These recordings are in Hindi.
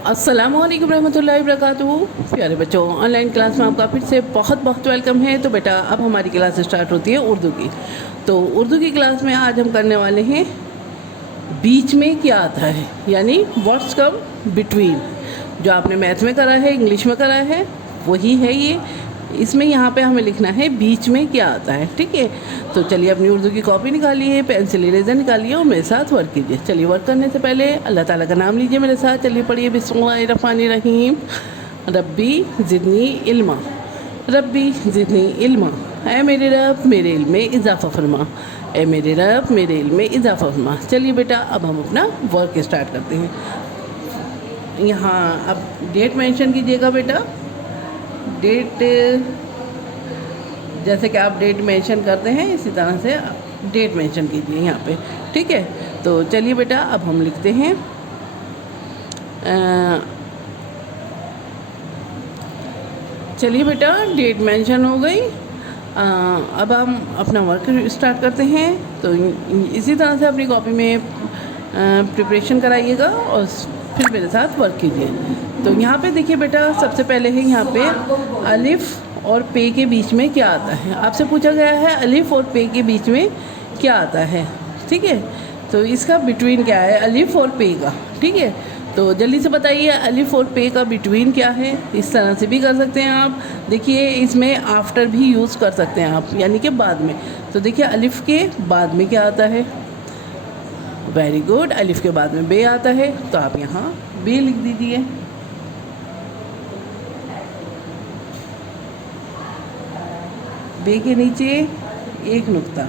अस्सलामुअलैकुम रहमतुल्लाहि वबरकातुहू। प्यारे बच्चों, ऑनलाइन क्लास में आपका फिर से बहुत बहुत वेलकम है। तो बेटा अब हमारी क्लास स्टार्ट होती है उर्दू की। तो उर्दू की क्लास में आज हम करने वाले हैं बीच में क्या आता है, यानी व्हाट्स कम बिटवीन। जो आपने मैथ में करा है, इंग्लिश में करा है, वही है ये। इसमें यहाँ पे हमें लिखना है बीच में क्या आता है। ठीक है, तो चलिए अपनी उर्दू की कॉपी निकालिए, पेंसिल इरेजर निकालिए और मेरे साथ वर्क कीजिए। चलिए वर्क करने से पहले अल्लाह ताला का नाम लीजिए मेरे साथ। चलिए पढ़िए बिस्मिल्लाहिर्रहमानिर्रहीम। रब्बी ज़िदनी इल्मा, रब्बी ज़िदनी इल्मा। ऐ मेरे रब मेरे इल्म में इजाफ़ा फरमा, ऐ मेरे रब मेरे इल्म में इजाफ़ा फरमा। चलिए बेटा अब हम अपना वर्क स्टार्ट करते हैं। यहाँ अब डेट मेंशन कीजिएगा बेटा। डेट जैसे कि आप डेट मेंशन करते हैं इसी तरह से डेट मेंशन कीजिए यहाँ पे। ठीक है, तो चलिए बेटा अब हम लिखते हैं चलिए बेटा डेट मेंशन हो गई। अब हम अपना वर्क स्टार्ट करते हैं। तो इसी तरह से अपनी कॉपी में प्रिपरेशन कराइएगा और फिर मेरे साथ वर्क कीजिए। तो यहाँ पे देखिए बेटा, सबसे पहले है यहाँ पे अलिफ और पे के बीच में क्या आता है। आपसे पूछा गया है अलिफ और पे के बीच में क्या आता है। ठीक है, तो इसका बिटवीन क्या है अलिफ और पे का। ठीक है, तो जल्दी से बताइए अलिफ और पे का बिटवीन क्या है। इस तरह से भी कर सकते हैं आप। देखिए इसमें आफ्टर भी यूज़ कर सकते हैं आप, यानी कि बाद में। तो देखिए अलिफ के बाद में क्या आता है। वेरी गुड, अलिफ के बाद में बे आता है, तो आप यहाँ बे लिख दीजिए। बे के नीचे एक नुक्ता।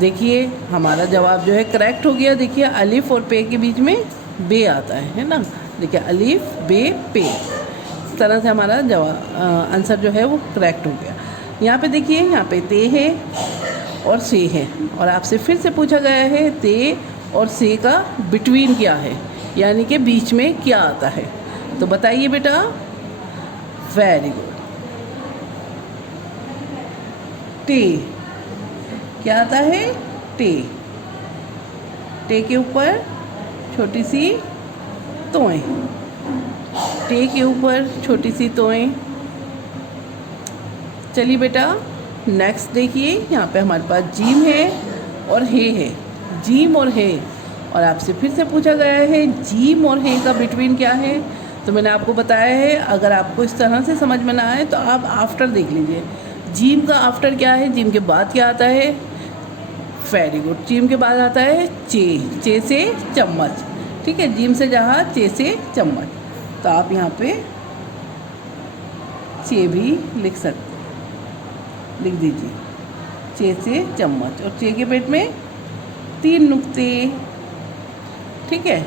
देखिए हमारा जवाब जो है करेक्ट हो गया। देखिए अलिफ और पे के बीच में बे आता है ना। देखिए अलिफ बे पे, इस तरह से हमारा जवाब आंसर जो है वो करेक्ट हो गया। यहाँ पे देखिए, यहाँ पे ते है और से है, और आपसे फिर से पूछा गया है ते और से का बिटवीन क्या है, यानी कि बीच में क्या आता है। तो बताइए बेटा। वेरी गुड, टे क्या आता है। टे, टे के ऊपर छोटी सी तोएं, टे के ऊपर छोटी सी तोएं। चलिए बेटा नेक्स्ट देखिए, यहाँ पे हमारे पास जीम है और हे है। जीम और हे, और आपसे फिर से पूछा गया है जीम और हे का बिटवीन क्या है। तो मैंने आपको बताया है, अगर आपको इस तरह से समझ में ना आए तो आप आफ्टर देख लीजिए। जीम का आफ्टर क्या है, जीम के बाद क्या आता है। वेरी गुड, जीम के बाद आता है चे, चे से चम्मच। ठीक है, जीम से जहाँ, चे से चम्मच। तो आप यहाँ पे चे भी लिख सकते, लिख दीजिए चे से चम्मच। और चे के पेट में 3 नुक्ते। ठीक है,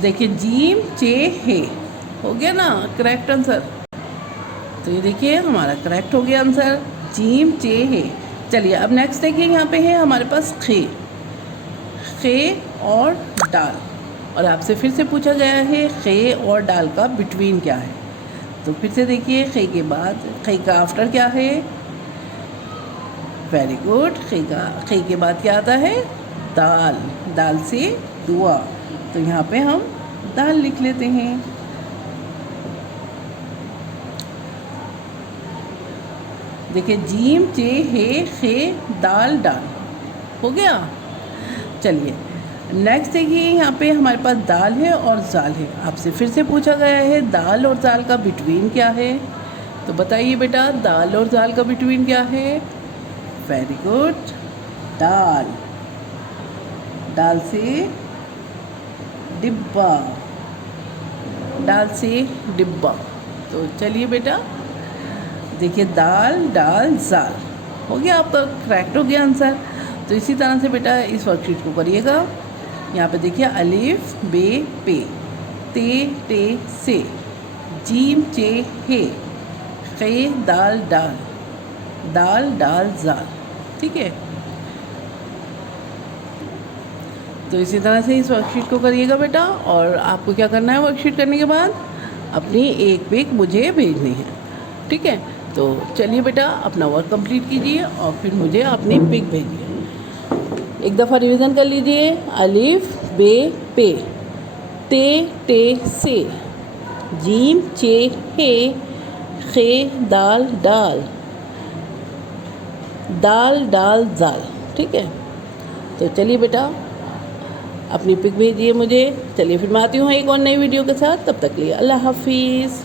देखिए जीम चे हे हो गया ना करेक्ट आंसर। तो ये देखिए हमारा करेक्ट हो गया आंसर, जीम चे हे। चलिए अब नेक्स्ट देखिए, यहाँ पे है हमारे पास खे, खे और डाल। और आपसे फिर से पूछा गया है खे और डाल का बिटवीन क्या है। तो फिर से देखिए, खे के बाद, खे का आफ्टर क्या है। वेरी गुड, खे के बाद क्या आता है दाल, दाल से दुआ। तो यहाँ पे हम दाल लिख लेते हैं। देखिए जीम चे हे खे दाल डाल हो गया। चलिए नेक्स्ट देखिए, यहाँ पे हमारे पास दाल है और जाल है। आपसे फिर से पूछा गया है दाल और जाल का बिटवीन क्या है। तो बताइए बेटा दाल और जाल का बिटवीन क्या है। वेरी गुड, दाल, दाल से डिब्बा, दाल से डिब्बा। तो चलिए बेटा देखिए दाल डाल जाल हो गया, आपका करेक्ट हो गया आंसर। तो इसी तरह से बेटा इस वर्कशीट को करिएगा। यहाँ पे देखिए अलिफ बे पे, ते टे से, जीम चे हे, खे दाल डाल, दाल डाल जाल। ठीक है, तो इसी तरह से इस वर्कशीट को करिएगा बेटा। और आपको क्या करना है, वर्कशीट करने के बाद अपनी एक पिक मुझे भेजनी है। ठीक है, तो चलिए बेटा अपना वर्क कंप्लीट कीजिए और फिर मुझे अपनी पिक भेजिए। एक दफ़ा रिवीजन कर लीजिए। अलिफ बे पे, ते टे से, जीम चे हे, खे दाल डाल, दाल डाल जाल। ठीक है, तो चलिए बेटा अपनी पिक भेजिए मुझे। चलिए फिर मैं आती हूँ एक और नई वीडियो के साथ, तब तक के लिए अल्लाह हाफिज़।